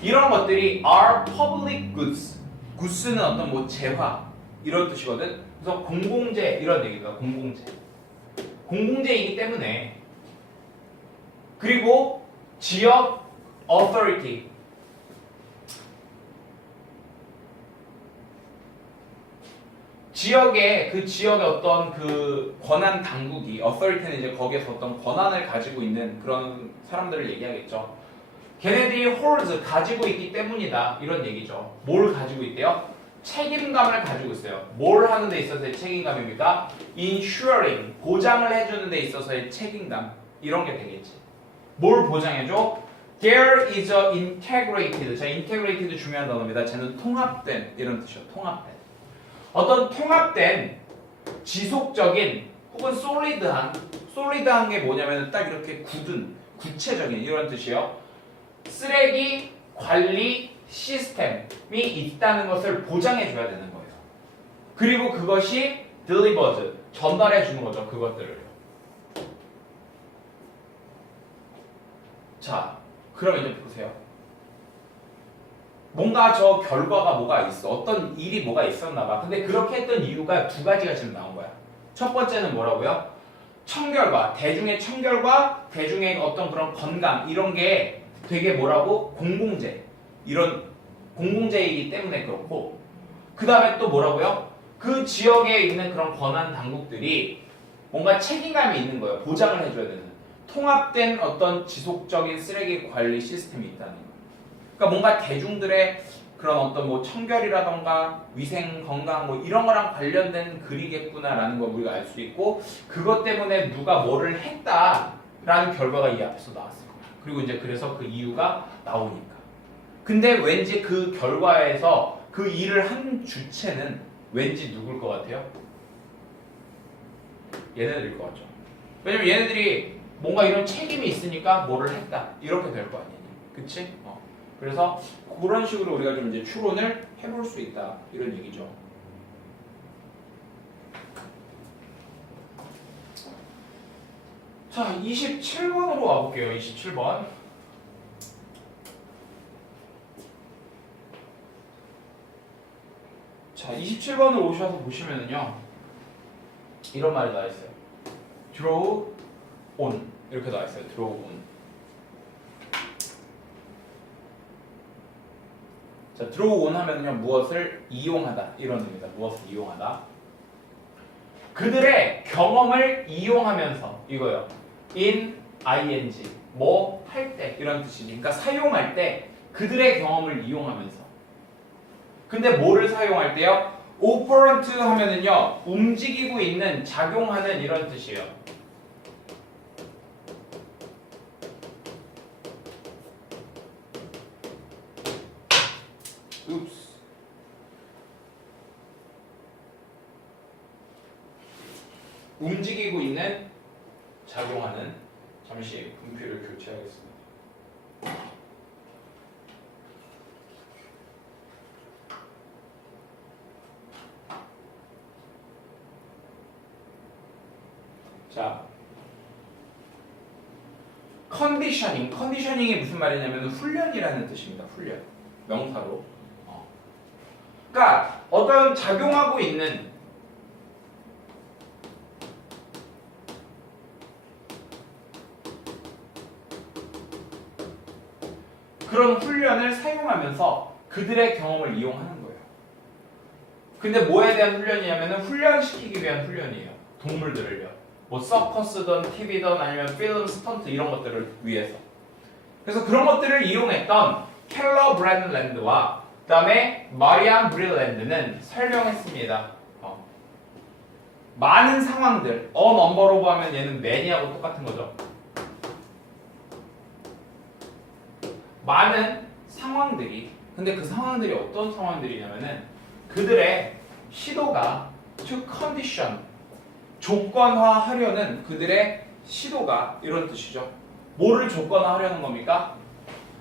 이런 것들이 are public goods. goods는 어떤 뭐 재화 이런 뜻이거든. 그래서 공공재 이런 얘기다. 공공재이기 때문에. 그리고 지역 authority. 그 지역의 어떤 그 권한 당국이, authority는 이제 거기에서 어떤 권한을 가지고 있는 그런 사람들을 얘기하겠죠. 걔네들이 holds, 가지고 있기 때문이다. 이런 얘기죠. 뭘 가지고 있대요? 책임감을 가지고 있어요. 뭘 하는 데 있어서의 책임감입니까? ensuring, 보장을 해주는 데 있어서의 책임감. 이런 게 되겠지. 뭘 보장해줘? There is a integrated. 자, integrated 중요한 단어입니다. 쟤는 통합된 이런 뜻이에요. 통합된. 어떤 통합된 지속적인 혹은 솔리드한 게 뭐냐면 딱 이렇게 굳은 구체적인 이런 뜻이에요. 쓰레기 관리 시스템이 있다는 것을 보장해 줘야 되는 거예요. 그리고 그것이 delivered, 전달해 주는 거죠. 그것들을. 자, 그럼 이제 보세요. 뭔가 저 결과가 뭐가 있어. 어떤 일이 뭐가 있었나 봐. 근데 그렇게 했던 이유가 두 가지가 지금 나온 거야. 첫 번째는 뭐라고요? 청결과, 대중의 청결과 대중의 어떤 그런 건강 이런 게 되게 뭐라고? 공공재. 이런 공공재이기 때문에 그렇고, 그 다음에 또 뭐라고요? 그 지역에 있는 그런 권한 당국들이 뭔가 책임감이 있는 거예요. 보장을 해줘야 되는. 통합된 어떤 지속적인 쓰레기 관리 시스템이 있다는 거예요. 그러니까 뭔가 대중들의 그런 어떤 뭐 청결이라던가 위생, 건강 뭐 이런 거랑 관련된 글이겠구나라는 걸 우리가 알 수 있고, 그것 때문에 누가 뭐를 했다라는 결과가 이 앞에서 나왔을 거야. 그리고 이제 그래서 그 이유가 나오니까. 근데 왠지 그 결과에서 그 일을 한 주체는 왠지 누굴 것 같아요? 얘네들일 것 같죠. 왜냐면 얘네들이 뭔가 이런 책임이 있으니까 뭐를 했다 이렇게 될 거 아니니, 그치? 그래서 그런 식으로 우리가 좀 이제 추론을 해볼 수 있다 이런 얘기죠. 자, 27번으로 와볼게요. 27번. 자, 27번으로 오셔서 보시면은요, 이런 말이 나와 있어요. draw on 이렇게 나와 있어요. draw on. 자, draw on 하면은요 무엇을 이용하다 이런 의미다. 무엇을 이용하다. 그들의 경험을 이용하면서 이거요. in ing 뭐 할 때 이런 뜻이지. 그러니까 사용할 때 그들의 경험을 이용하면서. 근데 뭐를 사용할 때요? operant 하면은요 움직이고 있는 작용하는 이런 뜻이에요. 읍스. 움직이고 있는 작용하는. 잠시 분필을 교체하겠습니다. 자, 컨디셔닝이 무슨 말이냐면 훈련이라는 뜻입니다. 훈련. 명사로. 그러니까 어떤 작용하고 있는 그런 훈련을 사용하면서 그들의 경험을 이용하는 거예요. 근데 뭐에 대한 훈련이냐면 훈련시키기 위한 훈련이에요. 동물들을요. 뭐 서커스든 TV든 아니면 필름 스턴트 이런 것들을 위해서. 그래서 그런 것들을 이용했던 켈러 브랜랜드와 그 다음에 마리안 브릴랜드는 설명했습니다. 많은 상황들, 넘버 오브 하면 얘는 many하고 똑같은 거죠. 많은 상황들이, 근데 그 상황들이 어떤 상황들이냐면은 그들의 시도가 to condition, 조건화하려는 그들의 시도가 이런 뜻이죠. 뭐를 조건화하려는 겁니까?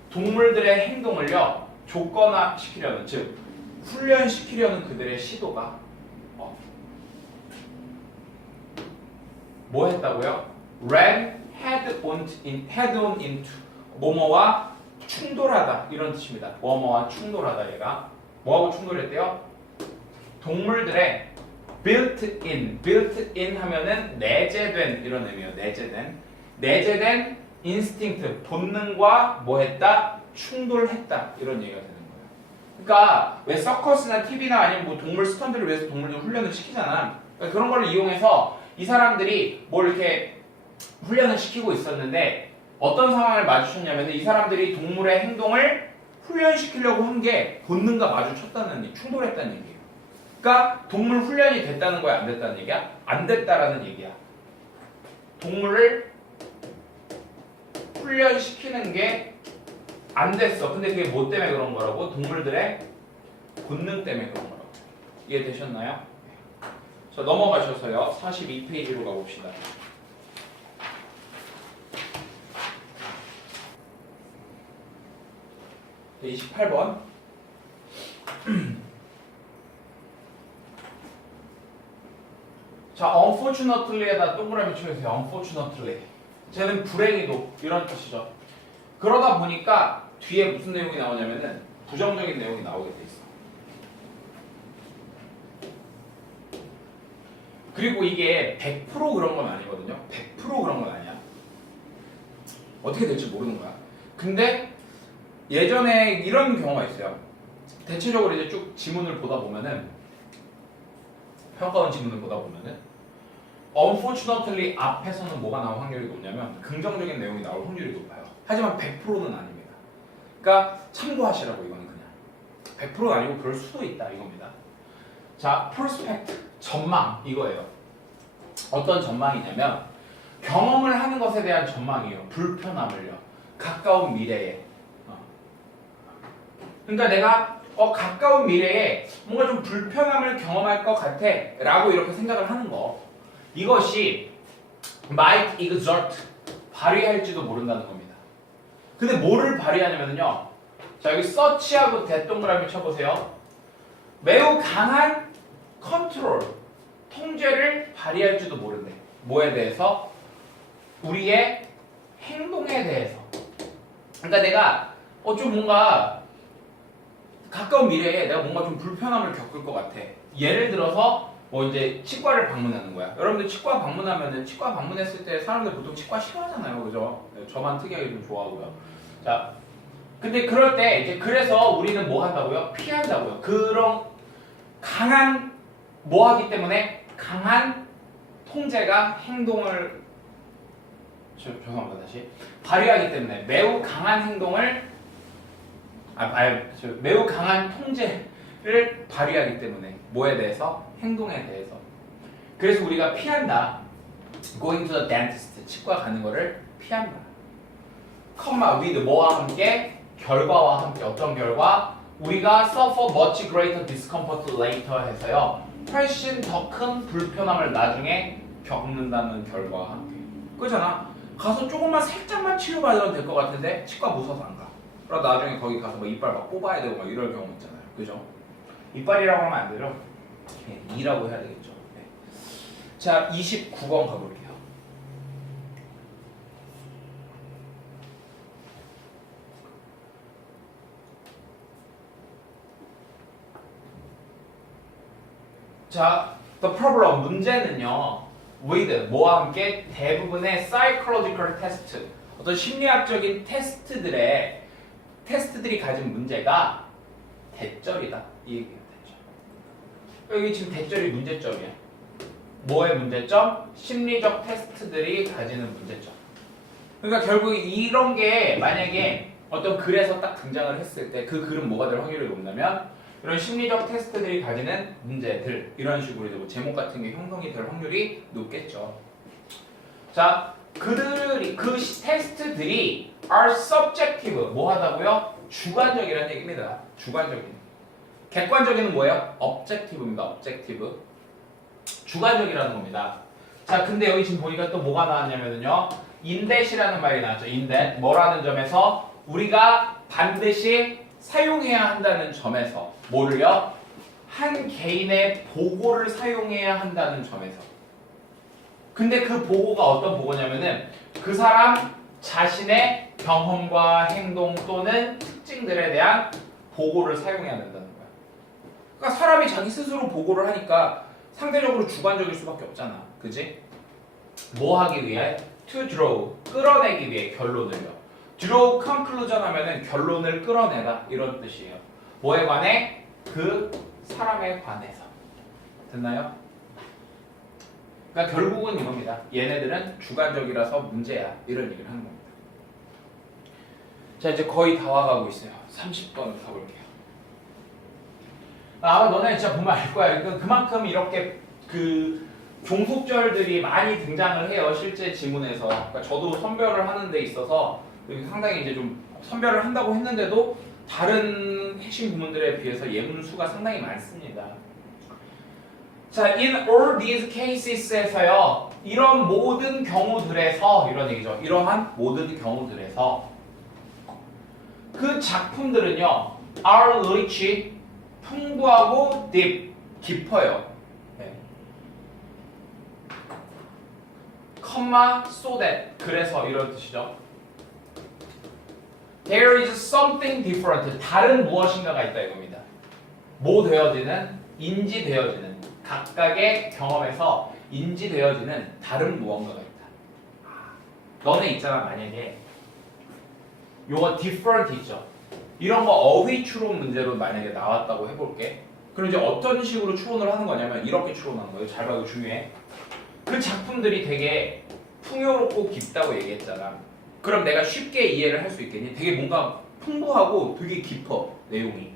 동물들의 행동을요 조건화시키려는, 즉 훈련시키려는 그들의 시도가 뭐 했다고요? ran head on into 뭐뭐와 충돌하다 이런 뜻입니다. 뭐뭐와 충돌하다. 얘가 뭐하고 충돌했대요? 동물들의 built in 하면은 내재된 이런 의미예요. 내재된 인스팅트 본능과 뭐 했다? 충돌했다 이런 얘기가 되는 거예요. 그러니까 왜 서커스나 TV나 아니면 뭐 동물 스턴트를 위해서 동물들 훈련을 시키잖아. 그러니까 그런 걸 이용해서 이 사람들이 뭘 이렇게 훈련을 시키고 있었는데 어떤 상황을 마주쳤냐면 이 사람들이 동물의 행동을 훈련시키려고 한 게 본능과 마주쳤다는 충돌했다는 얘기예요. 그러니까 동물 훈련이 됐다는 거야, 안 됐다는 얘기야? 안 됐다라는 얘기야. 동물을 훈련시키는 게 안 됐어. 근데 그게 뭐 때문에 그런 거라고? 동물들의 본능 때문에 그런 거라고. 이해되셨나요? 자, 넘어가셔서요. 42페이지로 가봅시다. 28번. 자, unfortunately에다 동그라미 쳐주세요. unfortunately. 쟤는 불행히도 이런 뜻이죠. 그러다 보니까 뒤에 무슨 내용이 나오냐면은 부정적인 내용이 나오게 돼 있어. 그리고 이게 100% 그런 건 아니거든요. 100% 그런 건 아니야. 어떻게 될지 모르는 거야. 근데 예전에 이런 경우가 있어요. 대체적으로 이제 쭉 지문을 보다 보면은 평가원 지문을 보다 보면은 unfortunately 앞에서는 뭐가 나올 확률이 높냐면 긍정적인 내용이 나올 확률이 높아요. 하지만 100%는 아닙니다. 그러니까 참고하시라고 이거는 그냥 100%가 아니고 그럴 수도 있다 이겁니다. 자, prospect 전망 이거예요. 어떤 전망이냐면 경험을 하는 것에 대한 전망이에요. 불편함을요. 가까운 미래에. 그러니까 내가 가까운 미래에 뭔가 좀 불편함을 경험할 것 같아 라고 이렇게 생각을 하는 거. 이것이 might exert 발휘할지도 모른다는 겁니다. 근데 뭐를 발휘하냐면요. 자, 여기 서치하고 대동그라미 쳐보세요. 매우 강한 컨트롤, 통제를 발휘할지도 모른대. 뭐에 대해서? 우리의 행동에 대해서. 그러니까 내가 좀 뭔가 가까운 미래에 내가 뭔가 좀 불편함을 겪을 것 같아. 예를 들어서 뭐 이제 치과를 방문하는 거야. 여러분들 치과 방문하면은 치과 방문했을 때 사람들 보통 치과 싫어하잖아요, 그죠? 저만 특이하게 좀 좋아하고요. 자, 근데 그럴 때 이제 그래서 우리는 뭐 한다고요? 피한다고요. 그런 강한 뭐 하기 때문에 강한 통제가 행동을 죄송합니다 다시 발휘하기 때문에 매우 강한 행동을 매우 강한 통제를 발휘하기 때문에 뭐에 대해서? 행동에 대해서. 그래서 우리가 피한다. Going to the dentist 치과 가는 거를 피한다. 컴마 with 뭐와 함께? 결과와 함께. 어떤 결과? 우리가 suffer much greater discomfort later 해서요. 훨씬 더 큰 불편함을 나중에 겪는다는 결과와 함께. 그렇잖아. 가서 조금만 살짝만 치료받으면 될 것 같은데 치과 무서워서 안 가. 그러다 나중에 거기 가서 뭐 이빨 막 뽑아야 되고 막 이럴 경우 있잖아요. 그죠? 이빨이라고 하면 안 되죠? 네, 이라고 해야 되겠죠. 네. 자, 29번 가볼게요. 자, the problem 문제는요. with 뭐와 함께 대부분의 psychological test 어떤 심리학적인 테스트들이 가진 문제가 대절이다. 이 얘기가 대절. 여기 지금 대절이 문제점이야. 뭐의 문제점? 심리적 테스트들이 가지는 문제점. 그러니까 결국 이런 게 만약에 어떤 글에서 딱 등장을 했을 때 그 글은 뭐가 될 확률이 높냐면 이런 심리적 테스트들이 가지는 문제들 이런 식으로 뭐 제목 같은 게 형성이 될 확률이 높겠죠. 자, 그 테스트들이 are subjective 뭐 하다고요? 주관적이라는 얘기입니다. 주관적인. 객관적인은 뭐예요? objective입니다. objective. 주관적이라는 겁니다. 자, 근데 여기 지금 보니까 또 뭐가 나왔냐면요. in-that이라는 말이 나왔죠. in-that 뭐라는 점에서 우리가 반드시 사용해야 한다는 점에서 뭐를요? 한 개인의 보고를 사용해야 한다는 점에서. 근데 그 보고가 어떤 보고냐면은 그 사람 자신의 경험과 행동 또는 특징들에 대한 보고를 사용해야 된다는 거야. 그러니까 사람이 자기 스스로 보고를 하니까 상대적으로 주관적일 수밖에 없잖아. 그지? 뭐 하기 위해? To draw, 끌어내기 위해 결론을요. draw conclusion 하면은 결론을 끌어내다 이런 뜻이에요. 뭐에 관해? 그 사람에 관해서. 됐나요? 그러니까 결국은 이겁니다. 얘네들은 주관적이라서 문제야. 이런 얘기를 하는 겁니다. 자, 이제 거의 다 와가고 있어요. 30번 가볼게요. 아마 너네 진짜 보면 알 거야. 그만큼 이렇게 그 종속절들이 많이 등장을 해요. 실제 지문에서. 그러니까 저도 선별을 하는 데 있어서 상당히 이제 좀 선별을 한다고 했는데도 다른 핵심 구문들에 비해서 예문 수가 상당히 많습니다. 자, in all these cases에서요. 이런 모든 경우들에서 이런 얘기죠. 이러한 모든 경우들에서 그 작품들은요. are rich 풍부하고 deep 깊어요. 네. 컴마 so that 그래서 이런 뜻이죠. There is something different. 다른 무엇인가가 있다 이겁니다. 뭐 되어지는? 인지되어지는. 각각의 경험에서 인지되어지는 다른 무언가가 있다. 너네 있잖아 만약에 요거 different 있죠. 이런 거 어휘 추론 문제로 만약에 나왔다고 해볼게. 그럼 이제 어떤 식으로 추론을 하는 거냐면 이렇게 추론하는 거예요. 잘 봐도 중요해. 그 작품들이 되게 풍요롭고 깊다고 얘기했잖아. 그럼 내가 쉽게 이해를 할 수 있겠니? 되게 뭔가 풍부하고 되게 깊어 내용이.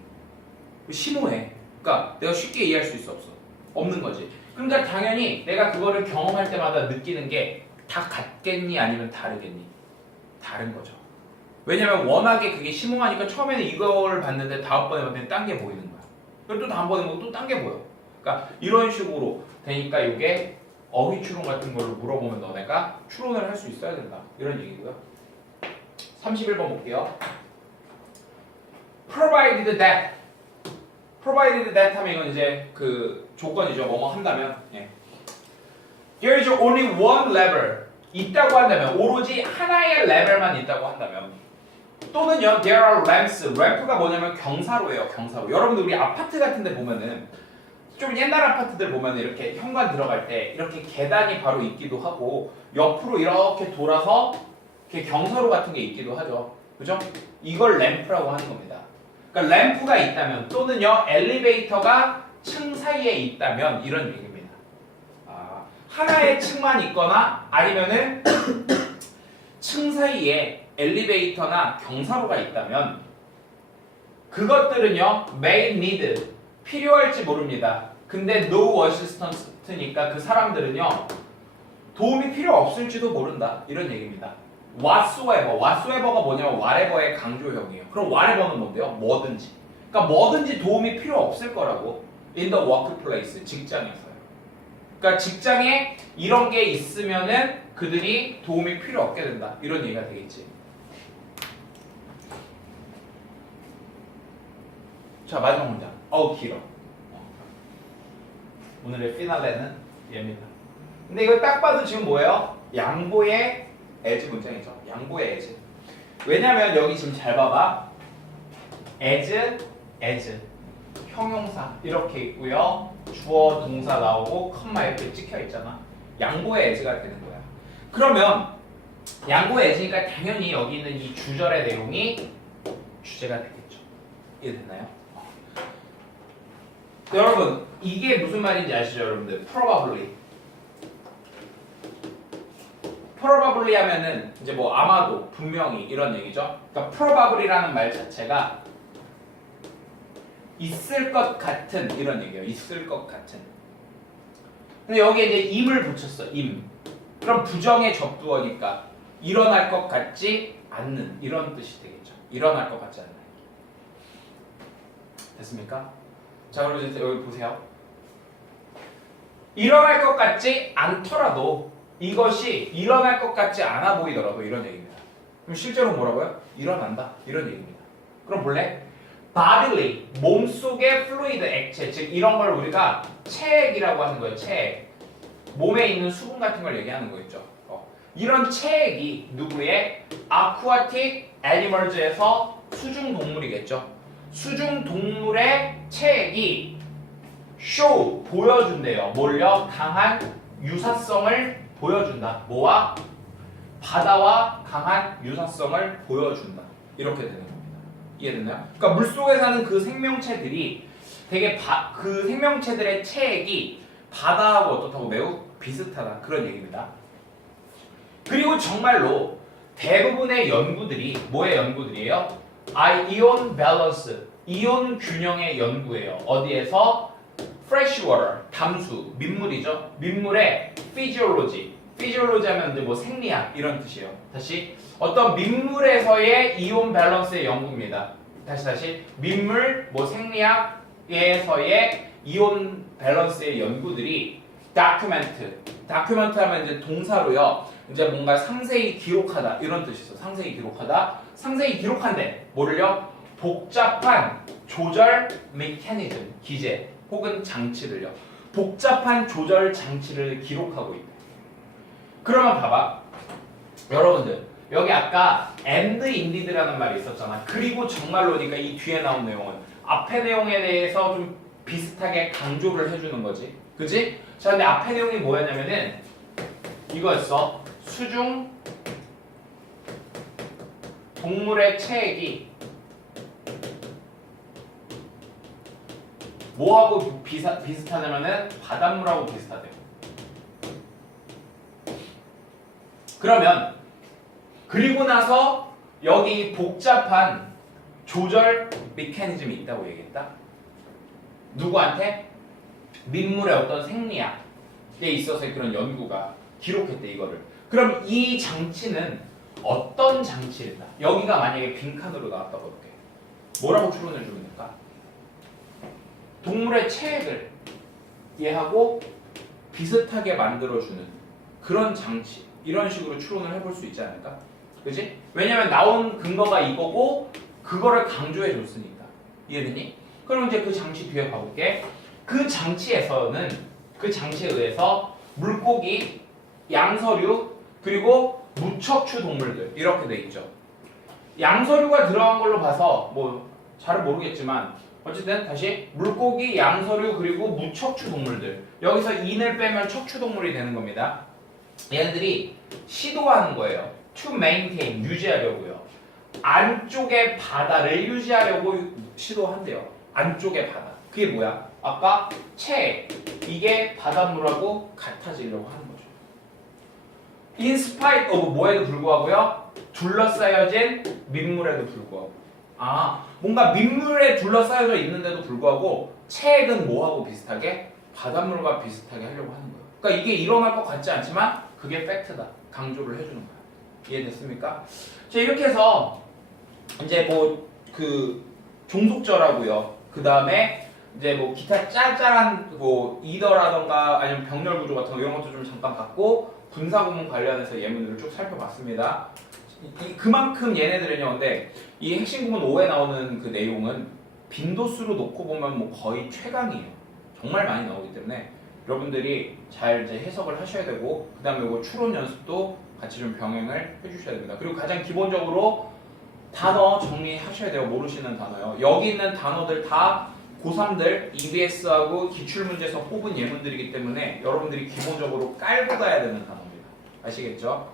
심오해. 그러니까 내가 쉽게 이해할 수 있어 없어? 없는 거지. 그러니까 당연히 내가 그거를 경험할 때마다 느끼는 게 다 같겠니 아니면 다르겠니? 다른 거죠. 왜냐면 워낙에 그게 심오하니까 처음에는 이걸 봤는데 다음번에 봤더니 딴 게 보이는 거야. 그리고 또 다음번에 보면 또 딴 게 보여. 그러니까 이런 식으로 되니까 이게 어휘 추론 같은 걸로 물어보면 너네가 추론을 할 수 있어야 된다. 이런 얘기고요. 31번 볼게요. provided that. provided that 하면 이건 이제 그 조건이죠. 뭐뭐 한다면. 예. There is only one level. 있다고 한다면 오로지 하나의 레벨만 있다고 한다면 또는요 there are ramps. ramp가 뭐냐면 경사로예요. 경사로. 여러분들 우리 아파트 같은 데 보면은 좀 옛날 아파트들 보면 이렇게 현관 들어갈 때 이렇게 계단이 바로 있기도 하고 옆으로 이렇게 돌아서 이렇게 경사로 같은 게 있기도 하죠. 그죠? 이걸 램프라고 하는 겁니다. 그러니까 램프가 있다면 또는요 엘리베이터가 층 사이에 있다면 이런 얘기입니다. 하나의 층만 있거나 아니면은 층 사이에 엘리베이터나 경사로가 있다면 그것들은요 may need 필요할지 모릅니다. 근데 no assistance니까 그 사람들은요 도움이 필요 없을지도 모른다 이런 얘기입니다. whatsoever가 뭐냐면 whatever의 강조형이에요. 그럼 whatever는 뭔데요? 뭐든지. 그러니까 뭐든지 도움이 필요 없을 거라고. in the workplace 직장에서요. 그러니까 직장에 이런 게 있으면은 그들이 도움이 필요 없게 된다 이런 얘기가 되겠지. 자 마지막 문장. 어우 길어. 오늘의 피날레는 얘입니다. 근데 이거 딱 봐도 지금 뭐예요? 양보의 as 문장이죠. 양보의 as. 왜냐면 여기 지금 잘 봐봐. as 형용사 이렇게 있고요. 주어 동사 나오고 컴마 이렇게 찍혀 있잖아. 양보의 as가 되는 거야. 그러면 양보의 as니까 당연히 여기 있는 이 주절의 내용이 주제가 되겠죠. 이해됐나요? 여러분 이게 무슨 말인지 아시죠 여러분들? probably 하면은 이제 뭐 아마도 분명히 이런 얘기죠. 그러니까 probably라는 말 자체가 있을 것 같은 이런 얘기예요. 있을 것 같은. 근데 여기에 이제 임을 붙였어. 임. 그럼 부정의 접두어니까 일어날 것 같지 않는 이런 뜻이 되겠죠. 일어날 것 같지 않는. 됐습니까? 자 그럼 이제 여기 보세요. 일어날 것 같지 않더라도 이것이 일어날 것 같지 않아 보이더라도 이런 얘기입니다. 그럼 실제로 뭐라고요? 일어난다 이런 얘기입니다. 그럼 볼래? bodily 몸속의 fluid 액체 즉 이런 걸 우리가 체액이라고 하는 거예요. 체액 몸에 있는 수분 같은 걸 얘기하는 거겠죠. 이런 체액이 누구의 aquatic animals에서 수중 동물이겠죠. 수중 동물의 체액이 show 보여준대요. 뭘요? 강한 유사성을 보여준다. 뭐와? 바다와 강한 유사성을 보여준다. 이렇게 되는 겁니다. 이해됐나요? 그러니까 물속에 사는 그 생명체들이 되게 그 생명체들의 체액이 바다하고 어떻다고 매우 비슷하다. 그런 얘기입니다. 그리고 정말로 대부분의 연구들이 뭐의 연구들이에요? 이온 밸런스, 이온 균형의 연구예요. 어디에서? freshwater, 담수, 민물이죠. 민물의 physiology 하면 이제 뭐 생리학 이런 뜻이에요. 다시 어떤 민물에서의 이온 밸런스의 연구입니다. 다시 민물 뭐 생리학에서의 이온 밸런스의 연구들이 다큐멘트 하면 이제 동사로요. 이제 뭔가 상세히 기록하다 이런 뜻이 있어. 상세히 기록하다. 상세히 기록한데 뭐를요? 복잡한 조절 메커니즘 기제 혹은 장치를요. 복잡한 조절 장치를 기록하고 있다. 그러면 봐봐. 여러분들 여기 아까 and indeed라는 말이 있었잖아. 그리고 정말로니까 이 뒤에 나온 내용은 앞의 내용에 대해서 좀 비슷하게 강조를 해주는 거지. 그지? 자 근데 앞의 내용이 뭐였냐면은 이거였어. 수중 동물의 체액이 뭐하고 비슷하냐면은 바닷물하고 비슷하대요. 그러면 그리고 나서 여기 복잡한 조절 메커니즘이 있다고 얘기했다. 누구한테? 민물의 어떤 생리학에 있어서의 그런 연구가 기록했대 이거를. 그럼 이 장치는 어떤 장치일까? 여기가 만약에 빈칸으로 나왔다고 볼게. 뭐라고 추론해 주면 될까? 동물의 체액을 얘하고 비슷하게 만들어주는 그런 장치 이런 식으로 추론을 해볼 수 있지 않을까? 그지? 왜냐면 나온 근거가 이거고 그거를 강조해 줬으니까. 이해됐니? 그럼 이제 그 장치 뒤에 봐볼게. 그 장치에 의해서 물고기, 양서류 그리고 무척추 동물들 이렇게 돼 있죠. 양서류가 들어간 걸로 봐서 뭐 잘은 모르겠지만 어쨌든 다시 물고기, 양서류 그리고 무척추 동물들 여기서 인을 빼면 척추 동물이 되는 겁니다. 얘네들이 시도하는 거예요. To maintain 유지하려고요. 안쪽의 바다를 유지하려고 시도한대요. 안쪽의 바다. 그게 뭐야? 아까 체 이게 바닷물하고 같아지려고 하는 거죠. In spite of 뭐에도 불구하고요. 둘러싸여진 민물에도 불구하고. 뭔가 민물에 둘러싸여져 있는데도 불구하고 체액은 뭐하고 비슷하게? 바닷물과 비슷하게 하려고 하는 거예요. 그러니까 이게 일어날 것 같지 않지만 그게 팩트다. 강조를 해주는 거야. 이해됐습니까? 자, 이렇게 해서 이제 뭐 그 종속절하고요. 그 다음에 이제 뭐 기타 짤짤한 뭐 이더라던가 아니면 병렬 구조 같은 거 이런 것도 좀 잠깐 봤고 분사 구문 관련해서 예문들을 쭉 살펴봤습니다. 그만큼 얘네들은요. 근데 이 핵심 구문 5에 나오는 그 내용은 빈도수로 놓고 보면 뭐 거의 최강이에요. 정말 많이 나오기 때문에 여러분들이 잘 이제 해석을 하셔야 되고 그 다음에 이거 추론 연습도 같이 좀 병행을 해주셔야 됩니다. 그리고 가장 기본적으로 단어 정리하셔야 돼요. 모르시는 단어요. 여기 있는 단어들 다 고3들 EBS하고 기출문제에서 뽑은 예문들이기 때문에 여러분들이 기본적으로 깔고 가야 되는 단어입니다. 아시겠죠?